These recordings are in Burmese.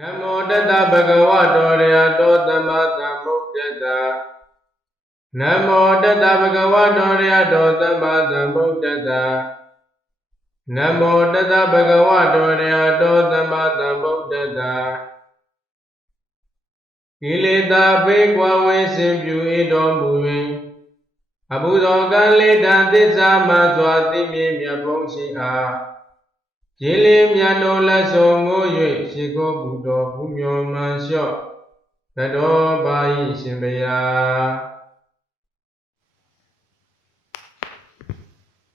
နမောတတဗုဒ္ဓဝါတောရယတောသမ္မာသမ္ဗုဒ္ဓတ္တနမောတတဗုဒ္ဓဝါတောရယတောသမ္မာသမ္ဗုဒ္ဓတ္တနမောတတဗုဒ္ဓဝါတောရယတောသမ္မာသမ္ဗုဒ္ဓတ္တကိလေသာပေကွာဝေစင်ပြူဤတော်မူ၍အဘုသောကံလေးတံသစ္စာမှစွာသိမြင်မြတ်ဖုံးရှိအား ရေလေးမြတ်တော်လက်ဆောင်မိုး၍ရှိခိုးပူတော်ဘုမျောမှန်လျှော့သတော်ပါ၏ရှင်ဘုရား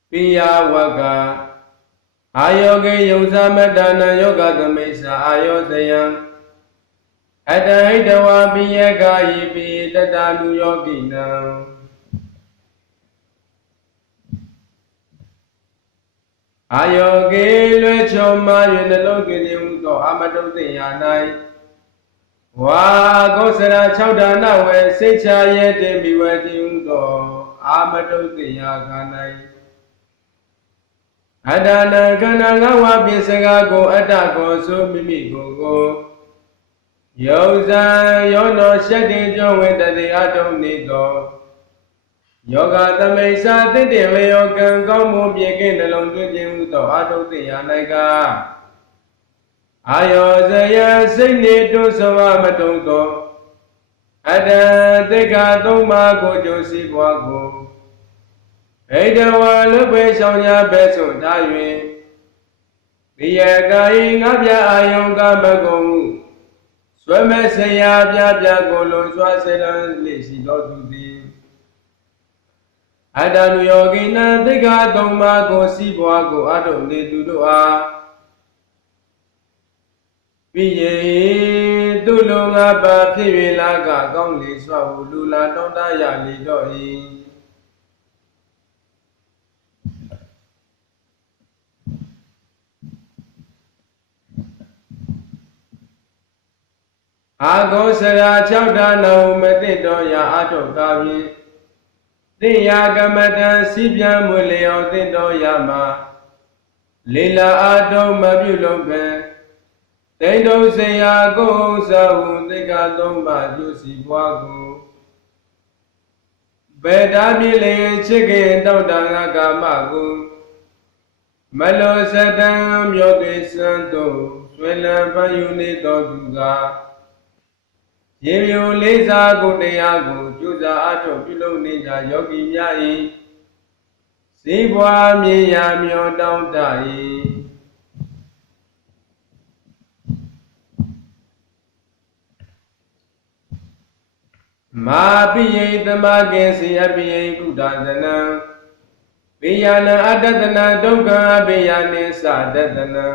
ပိယဝကအာယောဂေယုံသမတနာယောဂသမိစ္ဆာအာယောဇယံအတဟိတဝပိယကာယိပိတတလူယောကိနံ အာယောဂေလွဲချောမာ၍နှလုံးကိနေဟုသောအမတုသိယာ၌ဝါကောစရာ၆ဒါနဝေစိတ်ချရဲ့တင်ပြီးဝဲတိဟုသောအာမတုသိယာခန္၌အတ္တနာခန္ဓာငါးဝါပိစကားကိုအတ္တကိုဆိုမိမိကိုယ်ကိုယောဇံယောနောရှက်တင်ကြောဝေတတိအတုံနေသော ယောဂသမိစ္ဆာတင့်တယ်ဝေယောကံကောင်းမှုပြေကင်းနှလုံးသွင်းခြင်းဟုသောအာတုသိယာ၌ကအာယောဇယစိတ်နေတုသဝမတုံသောအတ္တသိက္ခာသုံးပါးကိုကြိုးစည်းပွားကိုဣဒဝါလုပေဆောင်ရဘဲဆိုထား၍ဒီယကာယငါပြအာယုံကမကုံဟုဆွဲမဲ့ဆရာပြပြကိုလွန်စွာစေလန်းလိရှိတော်သူသည် အတ္တနုယောဂိနံသိက္ခာသုံးပါးကိုစီးပွားကိုအထုံနေသူတို့အားပိယေသူလုံငါပါဖြစ်၍လာကကောင်းလေစွာဟုလူလာတောင်းတရလေတော့၏အာဂောစရာ၆ဒါနဟုမသိတော်ရာအထုကာဖြင့် သိယာကမတံစီပြန်မွေလျောသိတော်ရာမှာလေလာအတုံမပြုလုံးပဲတိန်တုံစရာကိုဥစ္စာဟုသိက္ခာသုံးပါးကျူစီပွားကိုဘေဒါပြည့်လေချစ်ခင်တောက်တန်ကာမကိုမလောစတံမြောသွေစံတို့ဆွေလံပန်းယူနေတော်သူက ရေမျိုးလေးစားကိုတရားကိုကြိုးစားအထောက်ပြုလုပ်နေကြယောဂီများ၏စည်းပွားမြေယာမျောတောင်းတ၏မာပိယိသမကေစီအပိယိကုဒသနံပိယနာအတ္တတနာဒုက္ခအပိယနိသတတနံ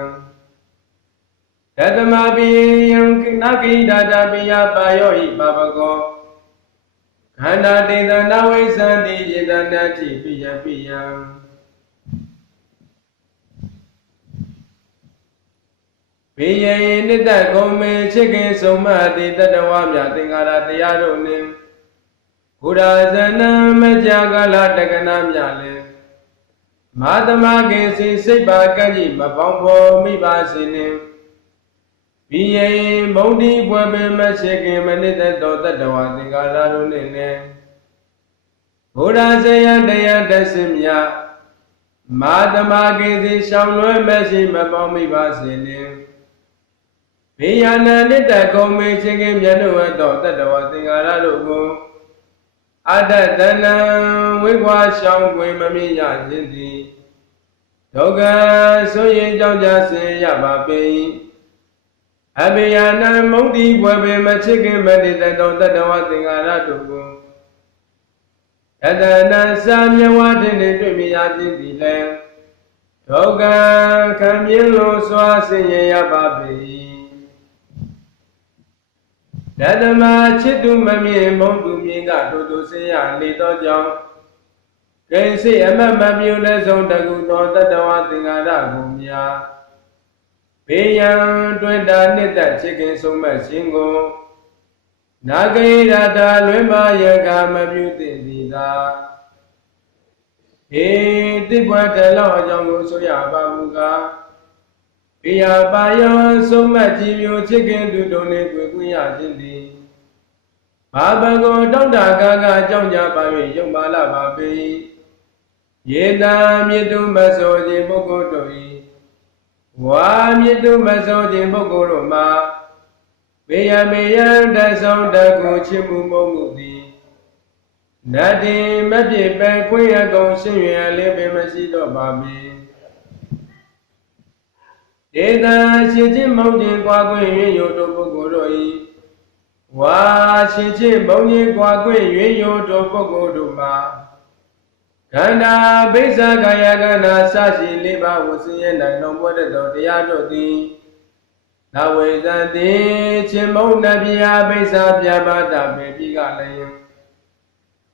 တတမပိယံနကိဒတာပိယပါယောဟိပပကောခန္ဓာတေသနာဝိသန္တိယေတနာတိပိယပိယံပိယယေနိတ္တကုံမေချစ်ခင်ဆုံးမတိတတဝမြသင်္ကာရတရားတို့နှင့်ဘုရားဇနံမကြကာလတက္ကနာမြလည်းမာသမကေစီစိတ်ပါကံ့ကြီးမပေါင်းဖော်မိပါစေနှင့် ဘိယေမုံတိပွဲပင်မရှိခင်မနစ်သက်တော်တတဝသင်္ကာရတို့နှင့်လည်းဘုရားဇယံတရားတဆင်မြမာသမကေစီရှောင်းလွဲမရှိမပေါင်းမိပါစေနှင့်ဘေယနာနိတ္တကုံမေချင်းခင်မြတ်တို့ဝတ်တော်တတဝသင်္ကာရတို့ကိုအတ္တတနံဝိဘွားရှောင်းပွေမမြင်ရခြင်းသည်ဒုက္ခဆိုရင်ကြောင့်ကြစေရပါပေ၏ အဘေယနာမုံတိဘွယ်ပင်မချစ်ခင်မတည်တော်တတဝသင်္ကာရတို့ကိုအတ္တနာစာမြဝတ္တိနှင့်တွေ့မြင်ရခြင်းသည်လည်းဒုက္ခခံမြင်လို့စွာဆင်းရဲရပါပေ၏တတမချစ်သူမမြင်မုံသူမြင်ကတို့တို့ဆင်းရနေသောကြောင့်ကိဉ္စိအမတ်မမြူလည်းဆုံးတကူသောတတဝသင်္ကာရကိုများ ဘေယံတွေ့တာနှစ်သက်ချစ်ခင်ဆုံးမခြင်းကိုနာဂိရတာလွင်ပါယကမပြုသင့်သည်သာဟေတိဘွယ်တလောအကြောင်းကိုဆိုရပါမူကားဘေယပါယောဆုံးမကြည်မျိုးချစ်ခင်သူတို့နှင့်တွေ့ခွင့်ရခြင်းသည်ဘာဘကောတောက်တာကာကအကြောင်းကြပါ၍ယုံပါလာပါပေယေတံမြေတုမဆောခြင်းပုဂ္ဂိုလ်တို့၏ ဝါမြေတုမဆောခြင်းပုဂ္ဂိုလ်တို့မှာဘေယမေယံတဆောင်တကုချစ်မှုမုံမှုသည်နတ္တိမပြေပဲခွင့်ရကုန်ရှင်ရလေးပင်မရှိတော့ပါပေဒေတာရှင်ချင်းမောင်ခြင်းကွာခွင့်ရင်းရိုတို့ပုဂ္ဂိုလ်တို့၏ဝါရှင်ချင်းမောင်ခြင်းကွာခွင့်ရင်းရိုတို့ပုဂ္ဂိုလ်တို့မှာ ခန္ဓာဘိစ္ဆာကာယကနာစရှိလေးပါးဝဆင်းရဲနိုင်တော်မူတတ်သောတရားတို့သည်နဝေသတိခြင်းမုံနဗျာဘိစ္ဆာပြပါဒပေတိကလည်း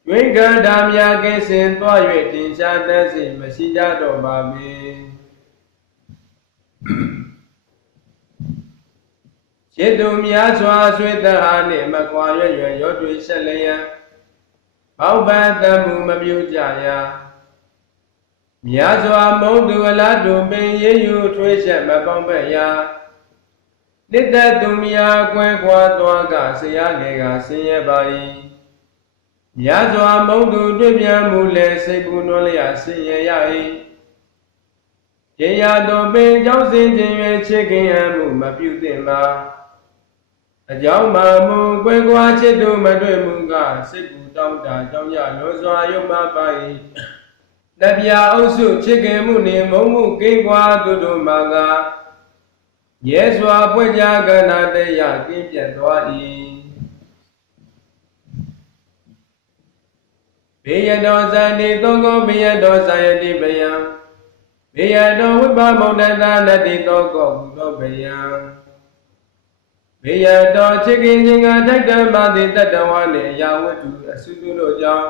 ဝိကန္တာမြာကိစင်သွား၍တင်ရှားတတ်စေမရှိကြတော့ပါပေစေတုမြာစွာဆွေတဟာနှင့်မကွာရွရွရောတွေ့ဆက်လျက် ဘောက်ပန်တမှုမပြုကြရာများစွာမုံသူအလားတူပင်ရေယူထွေးချက်မပေါင်းပက်ရာနိတ္တသူများကွဲကွာသွားကဆရာငယ်ကဆင်းရဲပါ၏များစွာမုံသူတွေ့ပြန်မှုလဲစိတ်ပူနှွမ်းလျက်ဆင်းရဲရ၏ကျေရတော်ပင်ကြောင့်စင်ခြင်း၍ချစ်ခင်ရမှုမပြုသင့်ပါ အကြောင်းမှမူကွဲကွာချစ်သူမတွေ့မှုကစိတ်ပူတောင်းတာကြောင့်ရလွန်စွာယုံမှပါ၏တပြာအုပ်စုချစ်ခင်မှုနှင့်မုံမှုကင်းကွာသူတို့မှာကရဲစွာပွင့်ကြကနာတရားကင်းပြတ်သွား၏ဘေယတော်ဇာတိသုံးကောဘေယတော်ဇာယတိပယံဘေယတော်ဝိပါမုဒ္ဒတာနတိတောကောဘုသောပယံ ဘေယတော်ချစ်ခင်ခြင်းကထိုက်တမသည်တတဝါနှင့်အရာဝတ္ထုအစုစုတို့ကြောင့်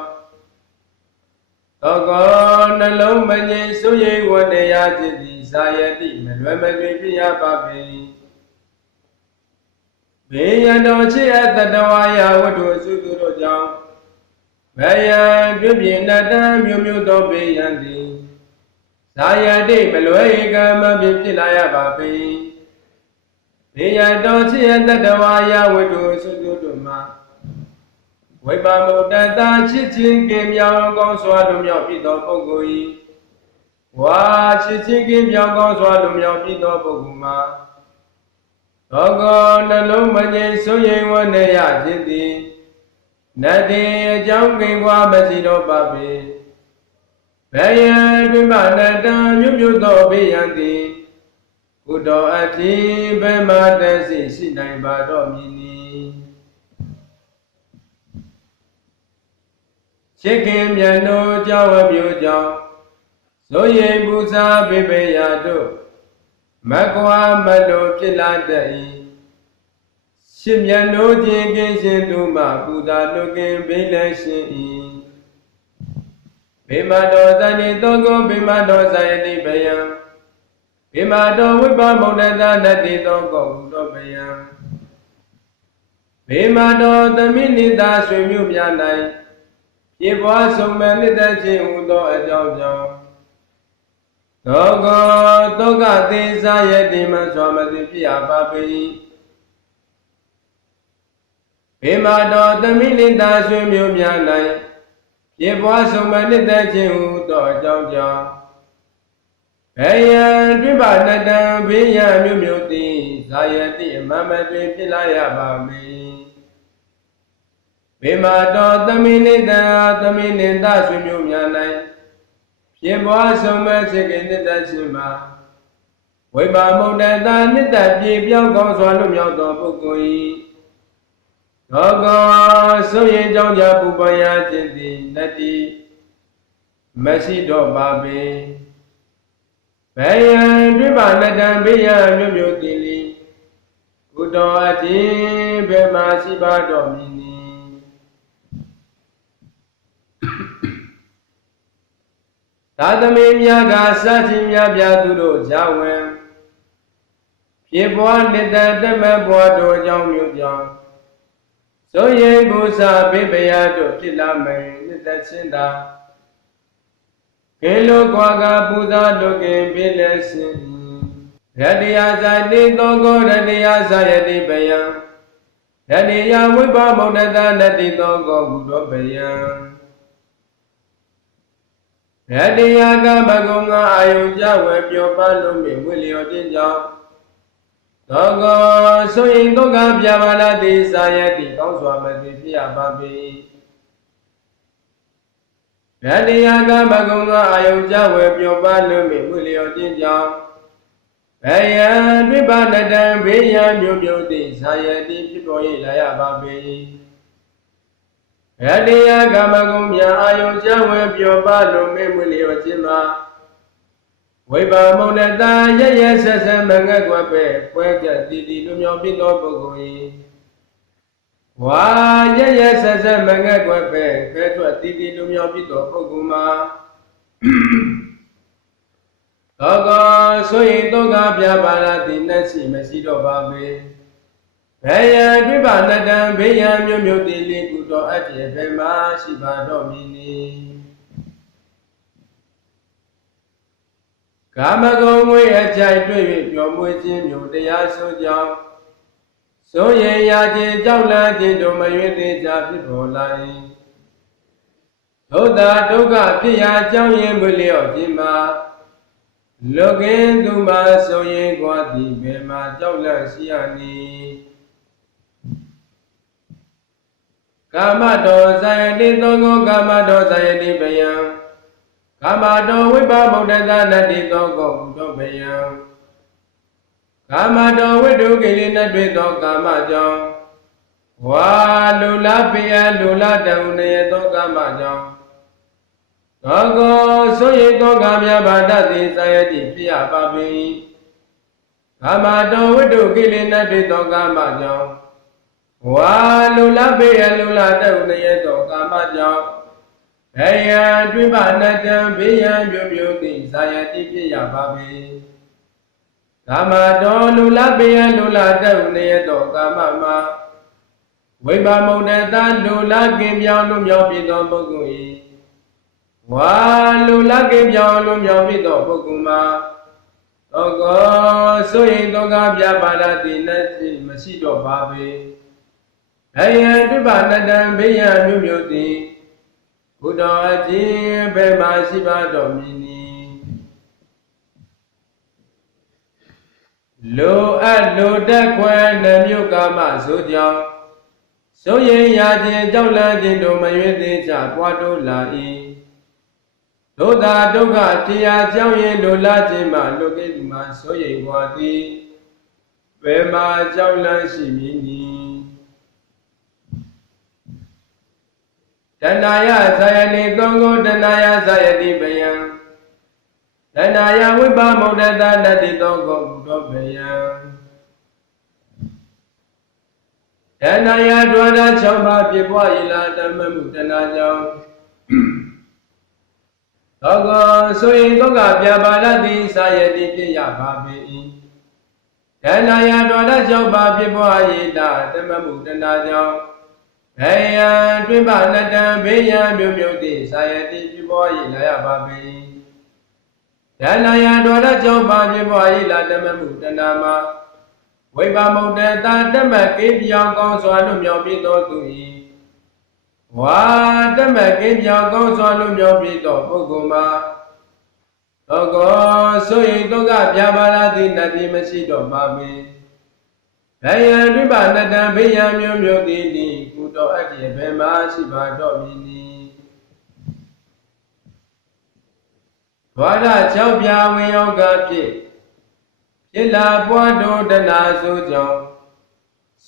သောကောနှလုံးမငြိမ်စိုးရိမ်ဝတ္တရားခြင်းသည်ဇာယတိမလွယ်မသွေပြရပါပေဘေယတော်ချစ်အပ်တတဝါရာဝတ္ထုအစုစုတို့ကြောင့်ဘယံပြုပြင်တတံမျိုးမျိုးသောဘေယံသည်ဇာယတိမလွယ်ကမဖြစ်ဖြစ်လာရပါပေ ဘေယတော်ချစ်အပ်တတဝါရာဝတ္ထုအစုစုတို့မှာဝိပါမုတ္တတာချစ်ခြင်းကင်မြောင်ကောင်းစွာတို့မြောက်ဖြစ်သောပုဂ္ဂိုလ်၏ဝါချစ်ခြင်းကင်မြောင်ကောင်းစွာတို့မြောက်ဖြစ်သောပုဂ္ဂိုလ်မှာသောကောနှလုံးမငြိမ်စိုးရိမ်ဝနေရခြင်းသည်နတ္တိအကြောင်းကင်ကွာမရှိတော့ပါပေဘယံတွင်မနတ္တမြို့မြို့သောဘေးရန်သည် ကုတော်အတိဘယ်မှာတည်းရှိနိုင်ပါတော့မည်နည်းချစ်ခင်မြတ်တို့ကြောင့်အမျိုးကြောင့်ဆိုရင်ပူဇာပိပေယတို့မကွာမလို့ဖြစ်လာတတ်၏ရှင်မြတ်တို့ခြင်းကင်းရှင်သူမှပူဇာလွတ်ကင်းဘေးလည်းရှင်၏ဘေမတော်သဏိသောကိုဘေမတော်ဇာယတိပယံ ဘေမတော်ဝိပါမုဒ္ဒတာနတ္တိသောကောဟုသောပယံဘေမတော်သမိနိတာဆွေမျိုးများ၌ပြေပွားဆုံးမဲ့နှစ်သက်ခြင်းဟူသောအကြောင်းကြောင့်သောကောသောကသေစာယတိမစွာမသိဖြစ်ရပါပေ၏ဘေမာတော်သမိနိတာဆွေမျိုးများ၌ပြေပွားဆုံးမဲ့နှစ်သက်ခြင်းဟူသောအကြောင်းကြောင့် ဘေယံတွင်ပါနတံဘေးရန်မျိုးမျိုးသည်ဇာယတိအမမတွင်ဖြစ်လာရပါမည်ဘေမာတော်သမိနိတံသမိနိတဆွေမျိုးများ၌ဖြစ်ပွားဆုံးမဲ့ချစ်ခင်နှစ်သက်ခြင်းမှာဝိပါမုဒ္ဒတာနှစ်သက်ပြေပြောင်းကောင်းစွာလွတ်မြောက်သောပုဂ္ဂိုလ်၏သောကောဆုံးရင်ကြောင့်ကြပူပန်ရခြင်းသည်နတ္တိမရှိတော့ပါပေ ဘယံပြိပါဏတံဘေယမြို့မြို့တိလီကုတော်အခြင်းဘယ်မှာရှိပါတော့မည်နည်းသာသမီများကစသည်များပြသူတို့ဇာဝင်ဖြစ်ပွားနှစ်သက်တမဘွားတို့အကြောင်းမျိုးကြောင့်ဆိုရင်ကိုစာဘိဗယတို့ဖြစ်လာမယ်နှစ်သက်ချင်းသာ ကေလိုကွာကပူဇာတို့ကင်ပြည့်လက်ရှင်ရတ္တယဇာတိသောကောရတ္တယဇာယတိပယံရတ္တယဝိပမုဒ္ဒတနတ္တိသောကောကုသောပယံရတ္တယကမဂုံငါအာယုံကြဝေပြောပလုံးမြဝိလျောခြင်းကြောင့်သောကောဆိုရင်ဒုက္ခပြပါလာတိဇာယတိကောင်းစွာမသိဖြစ်ရပါပေ ရတ္တယကမဂုံငါအာယုံကြဝေပြောပလုံးမြဝိလျောခြင်းကြောင့်ဘယံပြပါဏတံဘေးရန်မျိုးမျိုးတိဇာယတိဖြစ်ပေါ်၏လာရပါပေရတ္တယကမဂုံမြအာယုံကြဝေပြောပလုံးမြဝိလျောခြင်းမှာဝိပါမုန်တံရရဆက်ဆက်မငက်ကွက်ပဲပွဲကတိတိလူမျိုးဖြစ်သောပုဂ္ဂိုလ်၏ ဝါရရဆက်ဆက်မငက်ကွက်ပဲခဲထွက်တိတိလူမျိုးဖြစ်သောပုဂ္ဂိုလ်မှာသောကဆိုရင်သောကပြပါရတိနှက်စီမရှိတော့ပါပေဘေယံပြပါဏတံဘေယံမျိုးမျိုးတိလိကုတော်အဖြစ်ဘယ်မှာရှိပါတော့မည်နည်းကာမဂုဏ်ငွေအကြိုက်တွေ့၍ပျော်မွေ့ခြင်းမျိုးတရားဆိုကြောင်း ဆိုရင်ရာခြင်းကြောက်လန့်ခြင်းတို့မရွေ့သေးကြဖြစ်ပေါ်လာ၏ဒုဒ္ဒဒုက္ခဖြစ်ရာအကြောင်းရင်းမလျော့ခြင်းမှာလောကင်းသူမှာဆိုရင်ကွာသည်ဘယ်မှာကြောက်လန့်ရှိရနည်းကာမတော်ဇာယတိသောကောကာမတော်ဇာယတိပယံကာမတော်ဝိပါမုဒ္ဒသနတ္တိသောကောဘုဒ္ဓပယံ ကာမတော်ဝိတုကိလေနတွေ့သောကာမကြောင့်ဝါလူလာပိယလူလာတံနေသောကာမကြောင့်သောကောဆိုရိသောကာမြဘာတတိသာယတိဖြစ်ရပါပေကာမတော်ဝိတုကိလေနတွေ့သောကာမကြောင့်ဝါလူလာပိယလူလာတံနေသောကာမကြောင့်ဘေယံတွင်ပါဏတံဘေယံမျိုးမျိုးသိဇာယတိဖြစ်ရပါပေ ကာမတော်လူလပေယလူလတုနေသောကာမမှာဝိပါမုဒ္ဒတလူလကင်ပြောင်းလူမြောက်ဖြစ်သောပုဂ္ဂိုလ်၏ဝါလူလကင်ပြောင်းလူမြောက်ဖြစ်သောပုဂ္ဂိုလ်မှာသောကောဆိုရင်သောကပြပါဒတိနဲ့မရှိတော့ပါပေအယံတုပနတံဘေယံမျိုးမျိုးသည်ဘုဒ္ဓအခြင်းဘယ်မှာရှိပါတော်မည်နည်း လိုအပ်လိုတက်ခွဲနှမျိုးကာမဆိုကြောင့်ဆိုရင်ရာခြင်းကြောက်လန့်ခြင်းတို့မရွေးသေးကြပွားတို့လာ၏ဒုသာဒုက္ခတရားကြောင့်ရင်လိုလားခြင်းမှလွတ်ကိသူမှဆိုရင်ပွားသည်ဘယ်မှာကြောက်လန့်ရှိမည်နည်းတဏှာယဇာယတိသုံးကိုတဏှာယဇာယတိပယံ တဏှာယဝိပါမုဒ္ဒတတတိသုံးကိုဘုဒ္ဓပယံတဏှာယဒွါရ6ပါးပြပွားဤလာဓမ္မမှုတဏှာကြောင့်သောကောဆိုရင်ဒုက္ခပြပါရတိဇာယတိပြရပါပေ၏တဏှာယဒွါရ6ပါးပြပွားဤလာဓမ္မမှုတဏှာကြောင့်ဘေယံတွင်ပါဏတံဘေယံမျိုးမျိုးတိဇာယတိပြပေါ်၏လာရပါပေ။ ဒါနယတော်ရကြောင့်ပါပြပေါ်၏လာတမမှုတဏမှာဝိပါမုတ်တတာတမကိပြောင်းကောင်းစွာလွမြောက်ပြီးသောသူ၏ဝါတမကိပြောင်းကောင်းစွာလွမြောက်ပြီးသောပုဂ္ဂိုလ်မှာသောကောဆိုရင်ဒုက္ခပြပါလာသည်နတိမရှိတော့ပါပေ။ဘယံပြပါဏတံဘေယံမျိုးမျိုးတိတိကုတော်အတ္တိဘယ်မှာရှိပါတော့မည်န ည်း။ဘာဒ၆ပြာဝင်ယောဂဖြစ်ဖြစ်လာပွားတော်တနာဆိုကြောင့်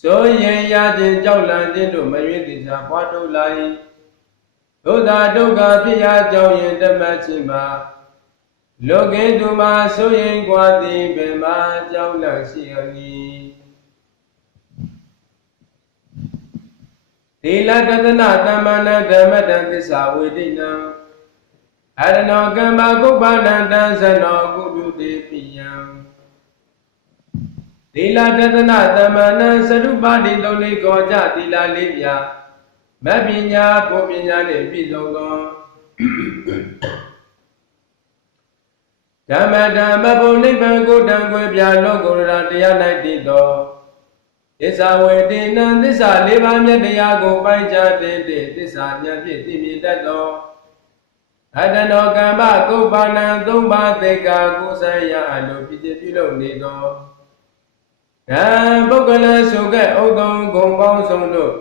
ဆိုရင်ရခြင်းကြောက်လန့်ခြင်းတို့မရွေးသေးကြပွားတော်လာ၏ဒုသာဒုက္ခဖြစ်ရာကြောင့်ရင်တမတ်ခြင်းမှာလောကေတုမှာဆိုရင်ကွာသည်ဘယ်မှာကြောက်လန့်ရှိရမည်သီလတသနာတမ္မာနဓမ္မတံသစ္စာဝေဒိနံ အရဏောကမ္မကုပ္ပနံတံဇနောကုတုတေပိယံသီလတသနာတမ္မာနံသရုပါတိသုံးလေးကောကြသီလလေးပြမပညာဘုပညာနှင့်ပြည့်စုံသောဓမ္မဓမ္မဘုံနိဗ္ဗာန်ကိုတံခွေပြလောကုတ္တရာတရား၌တည်သောသစ္စာဝေတိနံသစ္စာလေးပါးမြတ်တရားကိုပိုင်ခြားတဲ့သစ္စာဉာဏ်ဖြင့်သိမြင်တတ်သော အတ္တနောကမ္မကုပ္ပနံသုံးပါးသေကာကိုယ်ဆိုင်ရာအလိုဖြစ်ဖြစ်ပြုလုပ်နေသောကံပုဂ္ဂလဆိုကဲ့ဥဒ္ဒံဂုံပေါင်းစုံတို့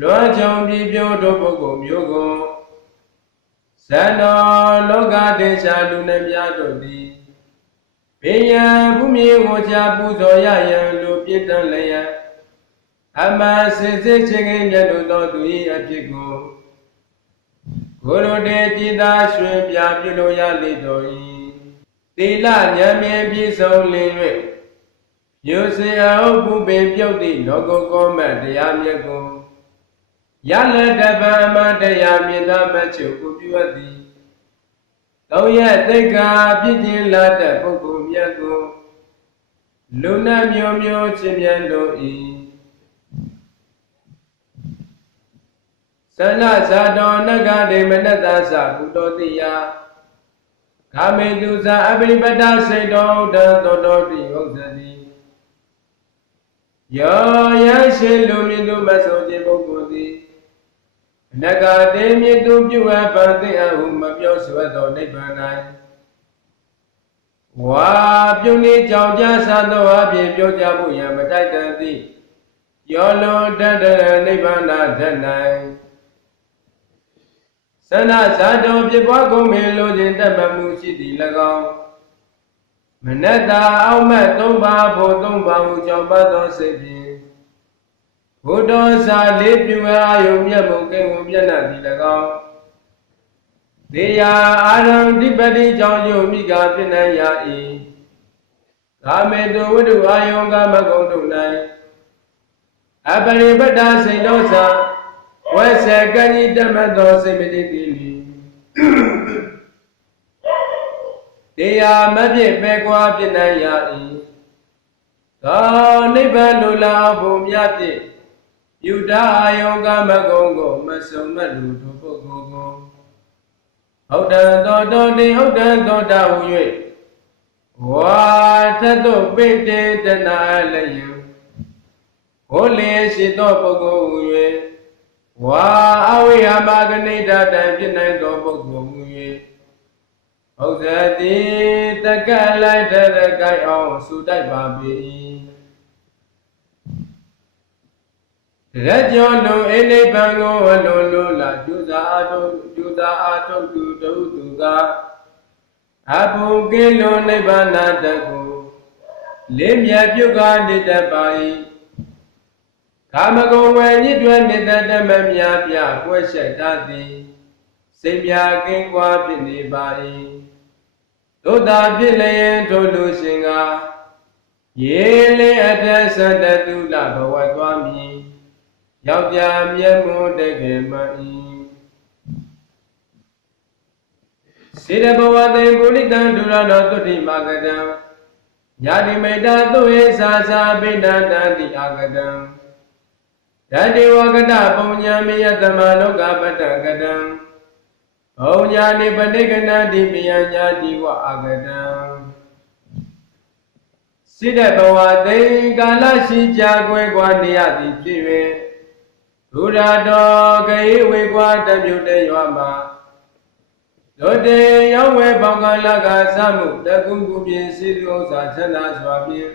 လွမ်းချောင်ပြပြိုးတို့ပုဂ္ဂိုလ်မျိုးကိုဇန်တော်လောကတေချာလူနှမြတို့သည်ဘေယံဘုမြေကိုချပူဇော်ရယံလူပြည့်တန်လျက်အမစစ်စစ်ချင်းချင်းမြတ်တို့သောသူ၏အဖြစ်ကို ကိုရိုတေจิตာရွှင်ပြပြုလို့ရလိမ့်တော်၏သီလဉာဏ်မြင်ပြည့်စုံလင်၍ယူစီအောင်ပူပင်ပြုတ်သည့်လောကုကောမတ်တရားမြတ်ကိုရလက်တပံမတရားမြင်သာမချုပ်ကိုပြုအပ်သည်သုံးရက်သိက္ခာပြည့်ကျင်လာတဲ့ပုဂ္ဂိုလ်မြတ်ကိုလူနာမျိုးမျိုးချင်းမြတ်လို့ဤ သနဇာတော်နဂဒေမနတ္တသဘုတော်တိယကာမေတုဇာအပရိပတ္တစေတောဥဒ္ဒသောတောတိဟုတ်သတိယောယရှိလူမြင့်သူမဆိုခြင်းပုဂ္ဂိုလ်သည်အနဂတေမြင့်သူပြုအပ်ပါသိအဟုမပြောဆိုသောနိဗ္ဗာန်၌ဝါပြုန်နေကြောင်ကြဆသောအပြင်ပြောကြဖို့ရန်မတိုက်တန်သည်ယောလောတတရနိဗ္ဗာန်ဓာတ်၌ သနဇာတော်ဖြစ်ပွားကုန်မေလိုခြင်းတတ်မှတ်မှုရှိသည်၎င်းမနတ္တာအောက်မက်သုံးပါးဖို့သုံးပါးဟုကြောင့်ပတ်သောစိတ်ဖြင့်ဘုဒ္ဓစာလေးပြုအာယုမြတ်မုန်ကိဝမျက်နှာသည်၎င်းသေယာအာရံဓိပတိကြောင့်ယုံမိကဖြစ်နိုင်ရ၏ကာမေတုဝတ္ထုအာယုံကမကုံတို့၌အပရိပတ္တစိတ်တော်စာ ဝဲဆကဏိတမတ်သောစိတ်မတိတိလီတရားမဖြစ်ပဲကွာဖြစ်နိုင်ရ၏သောနိဗ္ဗာန်လိုလားဖို့မြတ်ဖြင့်ယူတာအာယုံကမကုံကိုမဆုံမလူတို့ပုဂ္ဂိုလ်ကိုဟုတ်တံသောတောတိဟုတ်တံသောတာဟု၍ဝါသတ္တုပိတေတနာလည်းယံဟောလေရှိသောပုဂ္ဂိုလ်ဟု၍ ဝါအဝိယမဂဏိတတံဖြစ်နိုင်သောပုဂ္ဂိုလ်ဟု၍ဟုတ်သတိတက္ကလိုက်တဲ့ကိုက်အောင်စုတိုက်ပါပေ၏ရကြောလုံအိနိဗ္ဗာန်ကိုအလိုလိုလာကျူသာအထုကျူသာအထုသူတုသူကအဘုံကင်းလုံးနိဗ္ဗာန်တကုလေးမြတ်ပြုတ်ကနေတတ်ပါ၏ ကာမဂုဏ်ဝယ်ညစ်တွယ်နေတဲ့တမမြာပြကွဲဆက်တတ်သည်စိတ်မြကင်းကွာဖြစ်နေပါ၏သို့သာဖြစ်လျင်ထိုလူရှင်ကရေလင်းအတ္တသတ္တတုလဘဝသွားမည်ယောက်ျားမျက်မှောတကယ်မှဤစေတဘဝတေပုရိတံဒုရနောတုတိမာကတံညာတိမေတ္တာသူဟိသာသာပိဏတံတိအာကတံဓ တ္တိဝကတပုံညာမေယတမလောကပတ္တကတံဘုံညာနိပဋိကဏတိပယညာတိဝအာကတံစိတဘဝတေကာလရှိကြာကွယ်ကွာနေရသည်ဖြစ်၍ဘုရားတော်ဂေဝေကွာတပြုတ်တဲ့ရွာမှာလွတ်တေရောက်ဝဲပေါကလကသမှုတကုကုပြင်းစီဥစ္စာဆန္ဒစွာဖြင့်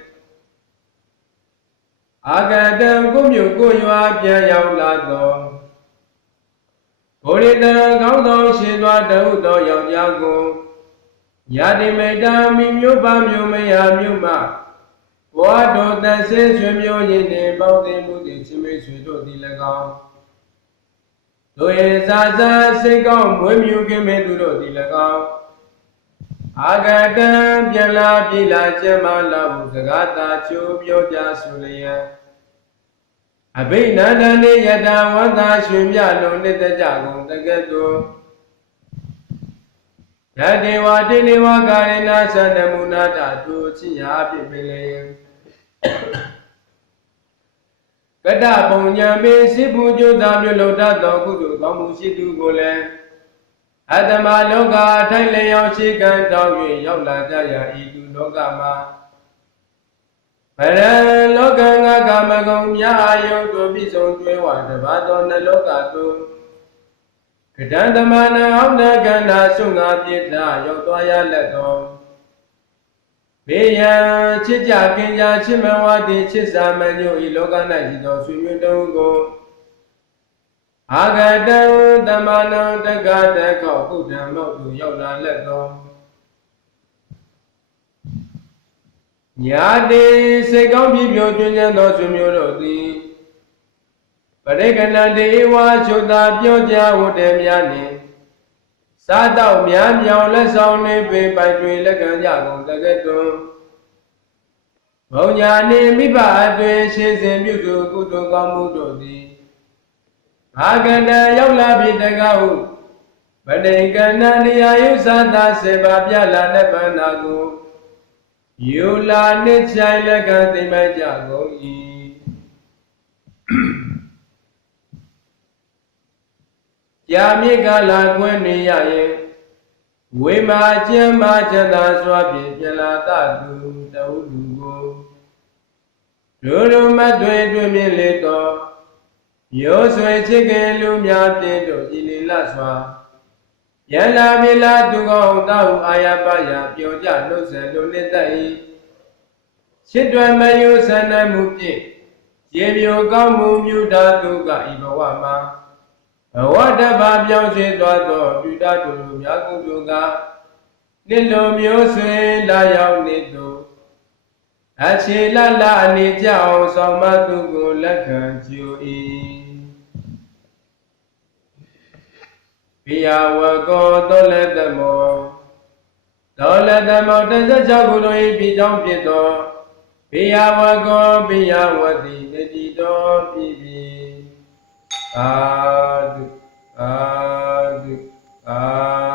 အာဂတံကိုမြို့ကိုရွာပြန်ရောက်လာသောဘုရိတံကောင်းသောရှင်သွားတဟုသောယောက်ျားကိုယာတိမေတ္တာမိမျိုးပါမျိုးမယာမျိုးမှဘဝတော်တန်ဆင်းဆွေမျိုးရင်းနှင့်ပေါင်းသိမှုသည်ချင်းမေဆွေတို့သည်၎င်းတို့ရဲ့သာသာစိတ်ကောင်းမွေးမြူခြင်းမဲ့သူတို့သည်၎င်း အာဂတံပြန်လာပြည်လာကျမလာဟုစကားသာချိုးပြောကြဆိုလျက်အဘိနန္ဒန်နေယတဝန္တာရွှင်ပြလုံးနှစ်တကြကုန်တကဲ့သို့ယတေဝတိနေဝကာရေနာသန္တမုနာတသူချင်းရာဖြစ်ပေလေကတပုံညာမေစိဘူးကျိုးသာမျိုးလုံတတ်သောကုသိုလ်ကောင်းမှုရှိသူကိုလည်း အတ္တမလောကထိုင်လျောင်းရှိကံတောင်း၍ရောက်လာကြရာဤသူလောကမှာဗရံလောကငါကာမဂုဏ်မြာအာယုတို့ပြည့်စုံကျွဲဝတပါသောနှလောကသို့ကတံတမနာအောင်တကန္နာဆုငါပြစ်တာရောက်သွားရလက်တော်ဘေယံချစ်ကြကင်ကြချစ်မဝတိချစ်စာမညို့ဤလောက၌ရှိသောဆွေမျိုးတုံးကို အာဂတံတမနာတက္ကတခောကုဒံမောက်သူရောက်လာလက်တော်ညာတိစိတ်ကောင်းပြပြကျွင်းကျန်သောဆွေမျိုးတို့သည်ပရိကဏတေဝါချုပ်သာပြောကြဝတ္တေများနှင့်စားတော့များမြောင်လက်ဆောင်နေပေပိုင်တွေလက်ကံကြကုန်တကဲ့သို့ဘုံညာနေမိဘအသွင်ရှင်းစဉ်ပြုစုကုသိုလ်ကောင်းမှုတို့သည် အာကတံရောက်လာပြီတကားဟုဗတိကဏံတရားယုသသာစေပါပြလာတဲ့ဗန္နာကိုယူလာနှစ်ချိုင်လက်ကသိမ့်မကြကုန်၏ကြာမြစ်ကလာကွင်းနေရရင်ဝေမာကျမ်းမာချမ်းသာစွာဖြင့်ပြလာတသူတဝုလူကိုဒုရမတ်တွေတွင်မြင်လေတော့ ရောဆွေချစ်ကလေးလူများပြင်းတို့ဤလီလစွာယန္လာမိလာသူကောင်းတောက်အာယပယပြောကြနှုတ်ဆက်လိုနှစ်သက်၏ရှစ်တွယ်မယုဆန္ဒမှုဖြင့်ရေပြိုကောင်းမှုမြူတာသူကဤဘဝမှာဘဝတဘာပြောင်းရွှေ့သွားသောပြုတတ်သူများကုသိုလ်ကနှစ်လိုမျိုးဆွေလာရောက်နေသူအခြေလလအနေကြအောင်ဆောင်မသူကိုလက်ခံကြို၏ ပိယဝကောတောလတမောတောလတမောတဇ္ဇချခုတို့၏ပြီးကြောင်းဖြစ်သောပိယဝကောပိယဝတိတတိတော်ပြည်ပြီအာဓုအာဓုအာ